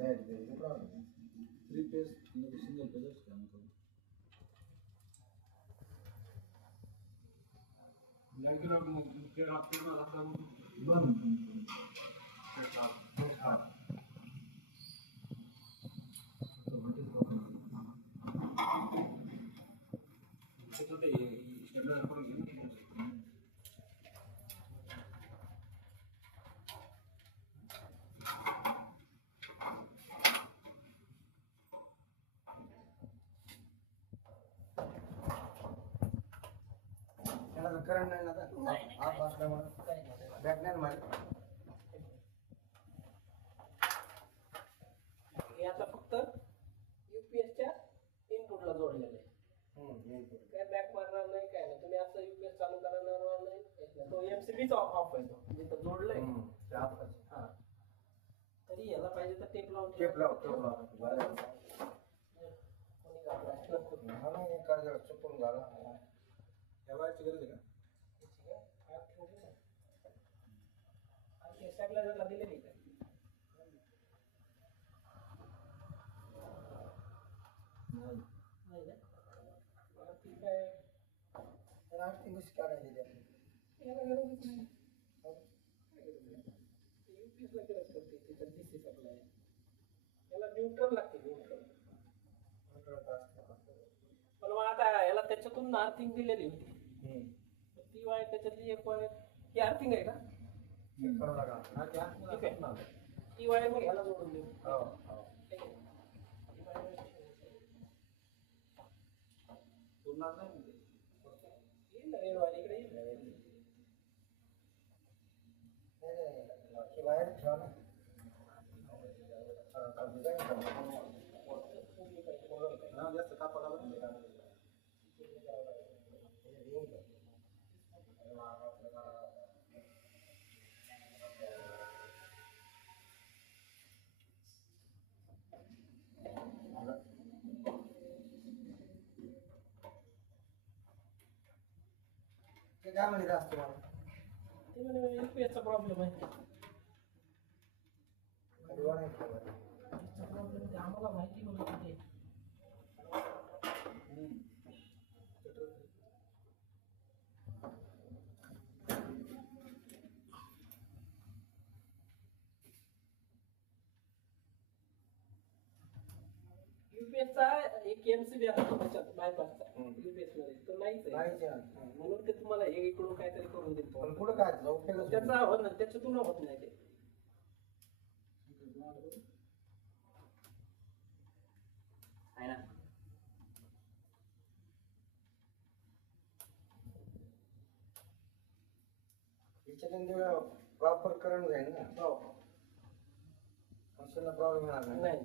Three page single पेजच काम करू. Current नाही ना आप असल्यामुळे बॅक नाही मारत. हे आता फक्त युपीएसच्या इनपुटला जोडलेलं आहे. काय बॅक मारणार नाही काय नाही. तुम्ही असं युपीएस चालू करणार नाही. तो एमसीबीच ऑफ आहे. तो जिथं जोडलंय हा. तरी याला पाहिजे तर टेप लावून टेप लाव कोणी घाबरायचं नको. चुकून झाला. या वायरची गरज आहे का? सॅगला दिलेली का? नाही. नाही ना. ठीक आहे. आर्थिंग कशी काढायची त्यातली? याला गरजच नाही. युपीएसला गरज करते तिथं डीसी सप्लाय. याला न्यूट्रल लागते न्यूट्रल. पण मग आता याला त्याच्यातून अर्थिंग दिलेली होती. ती वायर त्याच्यातली एक वायर ही अर्थिंग आहे का? ठीक आहे. ती वायर मग ह्याला जोडून देऊ. बोलणार नाही म्हणजे येईल ना रेड वायर इकडे येईल ना रेड. बाहेर ठेवा ना. जास्त कापा लागत नाही. ते काय म्हणत असतो मला ते म्हणजे युपीएसचा प्रॉब्लेम आहे. प्रॉब्लेम आम्हाला माहिती नव्हतं ते. युपीएसचा एक एमसीबी असतो त्याच्यात बायपासचा युपीएस मध्ये तो नाहीच आहे. म्हणून ते तुम्हाला हे इकडून काहीतरी करून देतो. पुढे काय उपयोग त्याचा हो ना त्याच्यातून होत नाही ते. आहे ना. प्रॉपर करंट जाईल ना. मशीनला प्रॉब्लेम येणार नाही. नाही